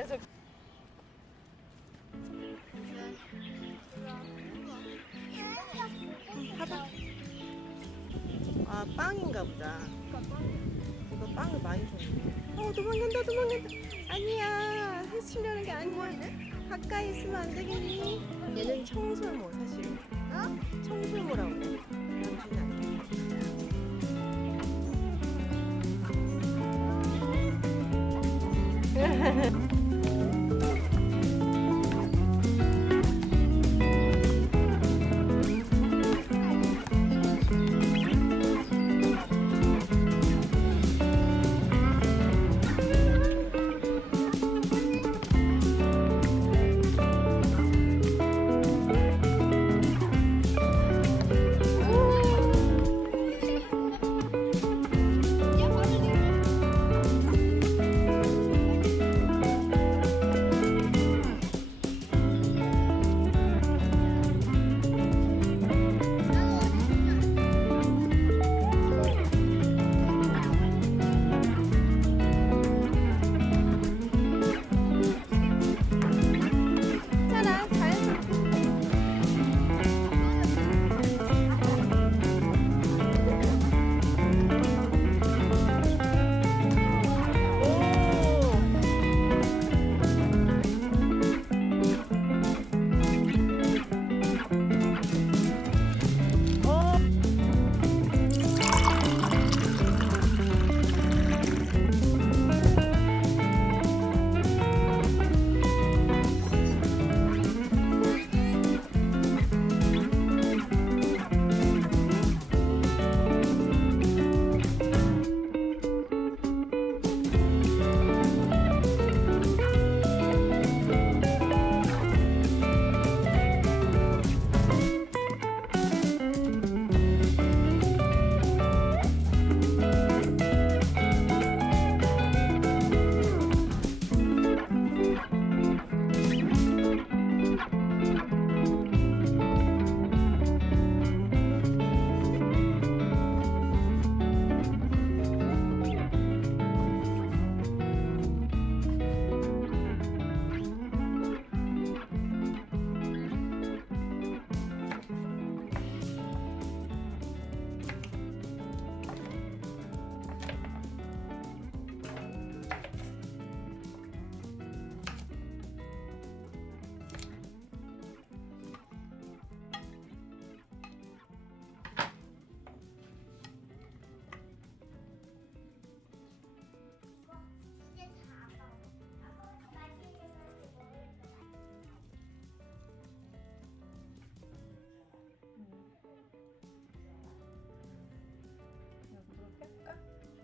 녀석. 봐봐. 아, 빵인가 보다. 이거 빵을 많이 줬네. 도망간다, 도망간다. 아니야, 해치려는 게 아니야. 가까이 있으면 안 되겠니? 얘는 청설모, 사실. 청설모라고 그래.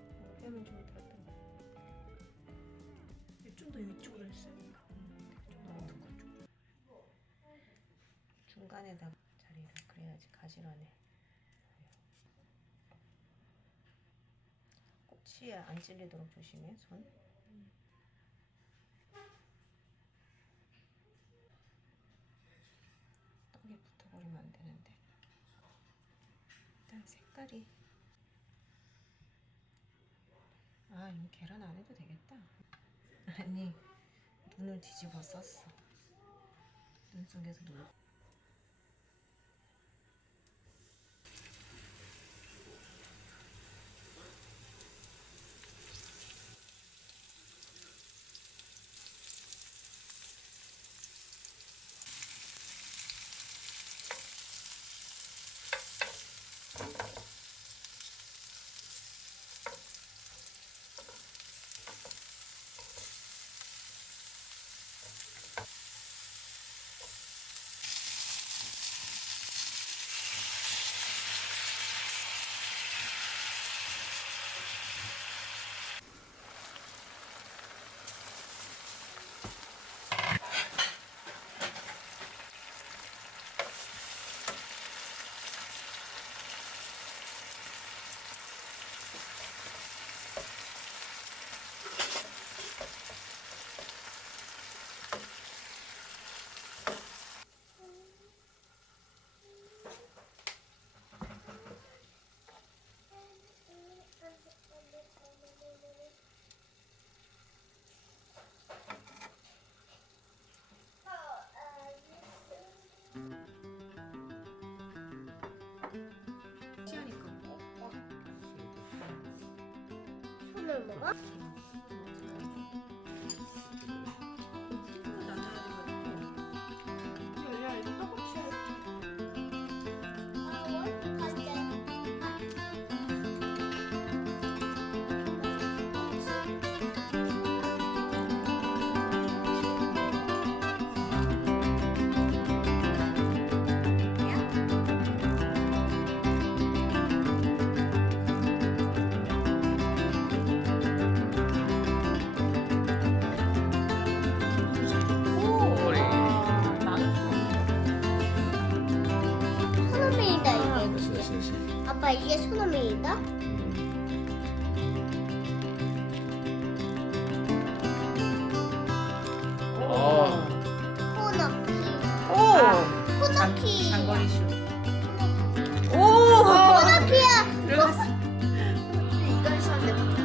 당신 빼면 좋을 것 같은데. 좀 더 이쪽으로 했어요. 좀 너무 두껍죠. 중간에다가 자리를 그래야지 가지런해. 꼭지에 안 찔리도록 조심해, 손. 떡에 붙어버리면 안 되는데. 일단 색깔이. 아, 이거 계란 안 해도 되겠다. 아니, 눈을 뒤집어 썼어. 눈 속에서 눈. 시원이니까. 손을 먹어? 아, 뭘 가져? 소노미이다 이게. 아빠 이게 소노미이다? 코너키. 코너키. 장거리 쇼. 오! 코너키야. 들어갔어. 이걸 샀는데.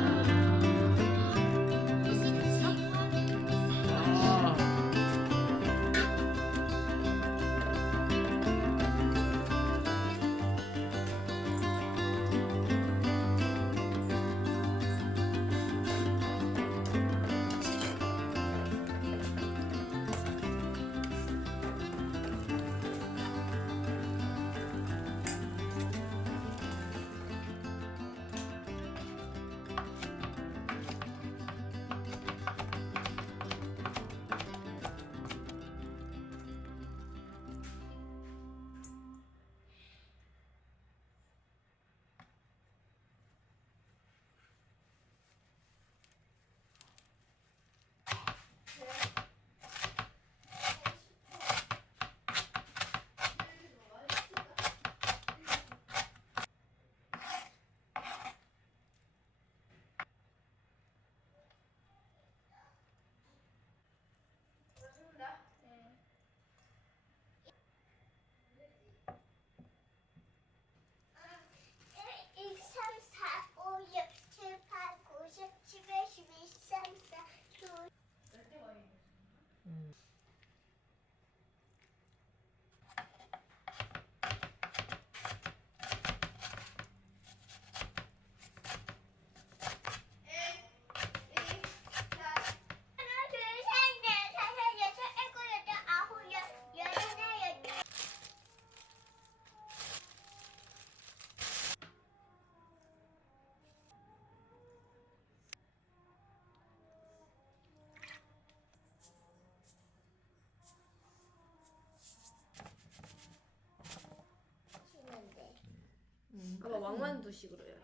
아마 왕만두식으로 해요.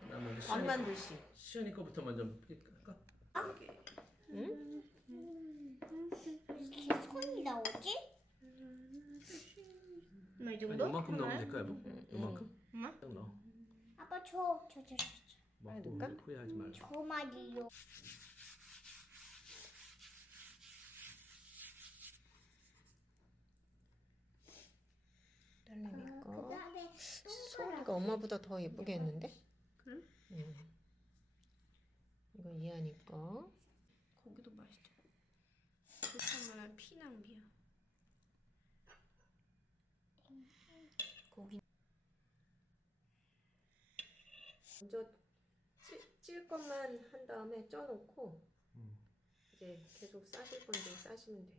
왕만두씨. 시연이 거부터 먼저 할까? 응? 이렇게 손이 나오지? 이 아니, 정도? 이만큼 넣으면 될까 여보? 이만큼? 응. 딱 넣어. 아빠 저 먹고 넣을까? 후회하지 말고. 저 말이요. 딸내미 거. 그다음에 소은이가 엄마보다 더 예쁘게 했는데? 그래? 응. 이거 이한이 거. 고기도 맛있죠. 그렇다면 피낭비야. 고기. 먼저 찔 것만 한 다음에 쪄놓고 이제 계속 싸실 건데 싸시면 돼요.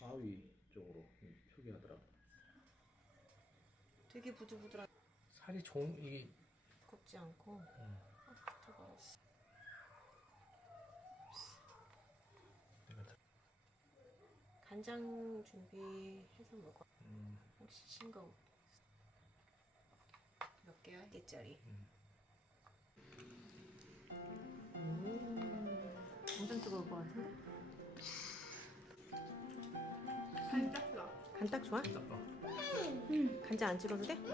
바위 쪽으로 표기하더라. 되게 부들부들한. 살이 이게 곱지 않고. 간장 준비해서 먹어. 혹시 싱거워? 몇 개야? 1개짜리. 엄청 뜨거울 것 같은데? 살짝 나. 간 딱 좋아? 딱 봐. 간장 안 찍어도 돼? 이게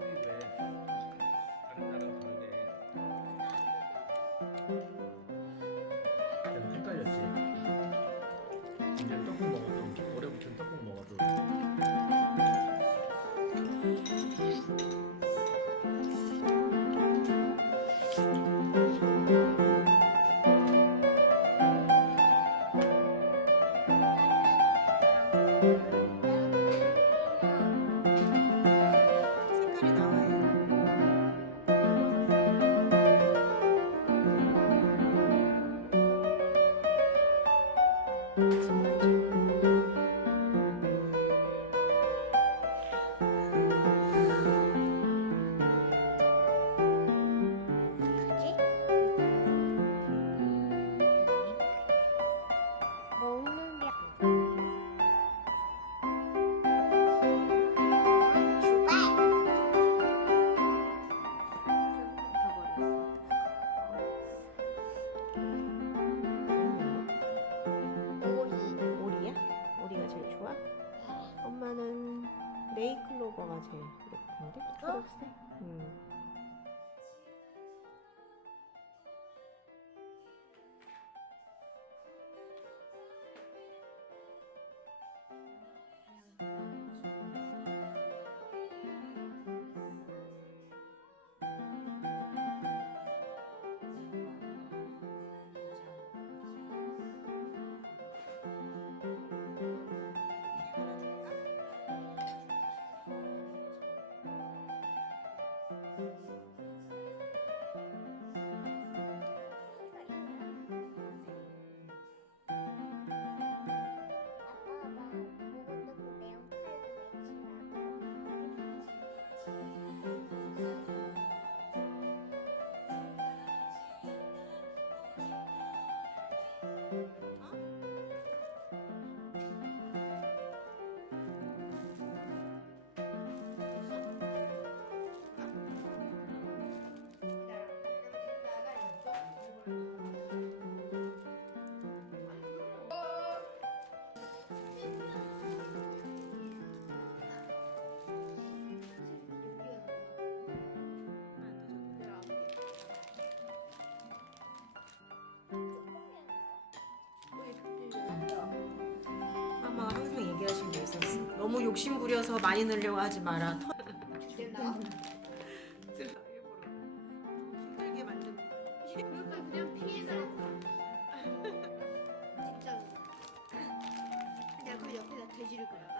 왜 다른 나라랑 다르게 계속 헷갈렸지. 이제 떡국 먹어도 올해부터는 떡국 먹어도 아빠가 먹었던 그 매운 칼도 아마 항상 얘기하신 게 있었어. 너무 욕심 부려서 많이 넣으려고 하지 마라. 됐나? 힘들게 만든. 그러니까 그냥 피해라. 진짜. 내가 그 옆에다 돼지를 그릴까?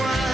one.